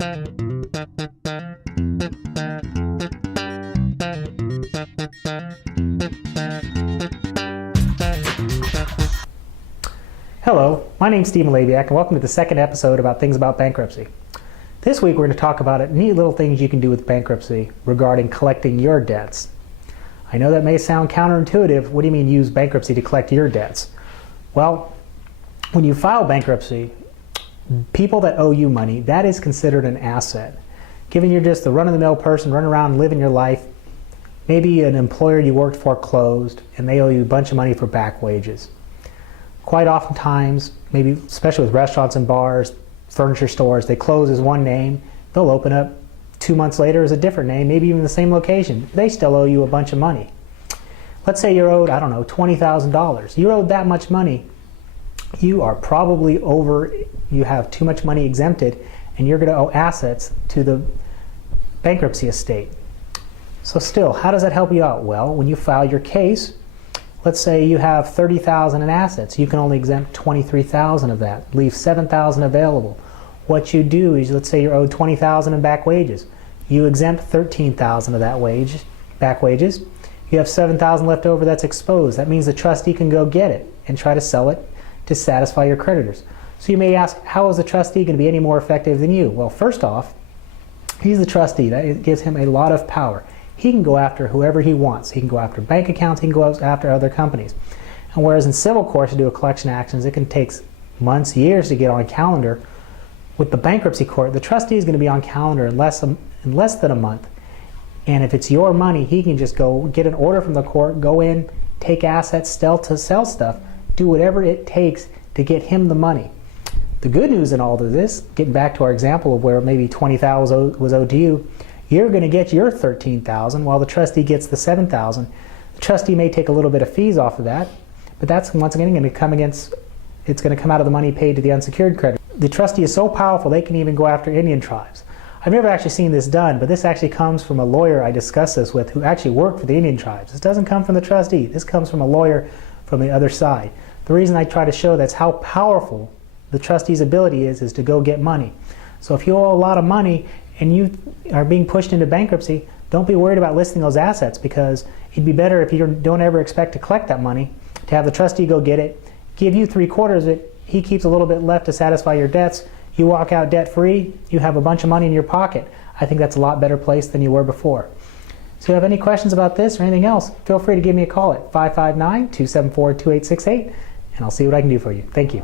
Hello, my name's Stephen Labiak, and welcome to the second episode about things about bankruptcy. This week we're going to talk about neat little things you can do with bankruptcy regarding collecting your debts. I know that may sound counterintuitive. What do you mean use bankruptcy to collect your debts? Well, when you file bankruptcy, people that owe you money, that is considered an asset. Given you're just the run-of-the-mill person running around living your life, maybe an employer you worked for closed and they owe you a bunch of money for back wages. Quite oftentimes, maybe especially with restaurants and bars, furniture stores, they close as one name. They'll open up 2 months later as a different name, maybe even the same location. They still owe you a bunch of money. Let's say you're owed, I don't know, $20,000. You're owed that much money. You are probably you have too much money exempted, and you're going to owe assets to the bankruptcy estate. So still, how does that help you out? Well, when you file your case, let's say you have $30,000 in assets. You can only exempt $23,000 of that, leave $7,000 available. What you do is, let's say you're owed $20,000 in back wages. You exempt $13,000 of that back wages. You have $7,000 left over that's exposed. That means the trustee can go get it and try to sell it to satisfy your creditors. So you may ask, how is the trustee going to be any more effective than you? Well, first off, he's the trustee. That gives him a lot of power. He can go after whoever he wants. He can go after bank accounts, he can go after other companies. And whereas in civil courts to do a collection actions, it can take months, years to get on calendar, with the bankruptcy court, the trustee is going to be on calendar in less than a month. And if it's your money, he can just go get an order from the court, go in, take assets, sell stuff, do whatever it takes to get him the money. The good news in all of this, getting back to our example of where maybe $20,000 was owed to you, you're going to get your $13,000 while the trustee gets the $7,000. The trustee may take a little bit of fees off of that, but that's once again going to come out of the money paid to the unsecured creditor. The trustee is so powerful they can even go after Indian tribes. I've never actually seen this done, but this actually comes from a lawyer I discussed this with who actually worked for the Indian tribes. This doesn't come from the trustee. This comes from a lawyer from the other side. The reason I try to show that's how powerful the trustee's ability is to go get money. So if you owe a lot of money and you are being pushed into bankruptcy, don't be worried about listing those assets, because it'd be better if you don't ever expect to collect that money to have the trustee go get it, give you 3/4 of it, he keeps a little bit left to satisfy your debts, you walk out debt-free, you have a bunch of money in your pocket. I think that's a lot better place than you were before. So if you have any questions about this or anything else, feel free to give me a call at 559-274-2868, and I'll see what I can do for you. Thank you.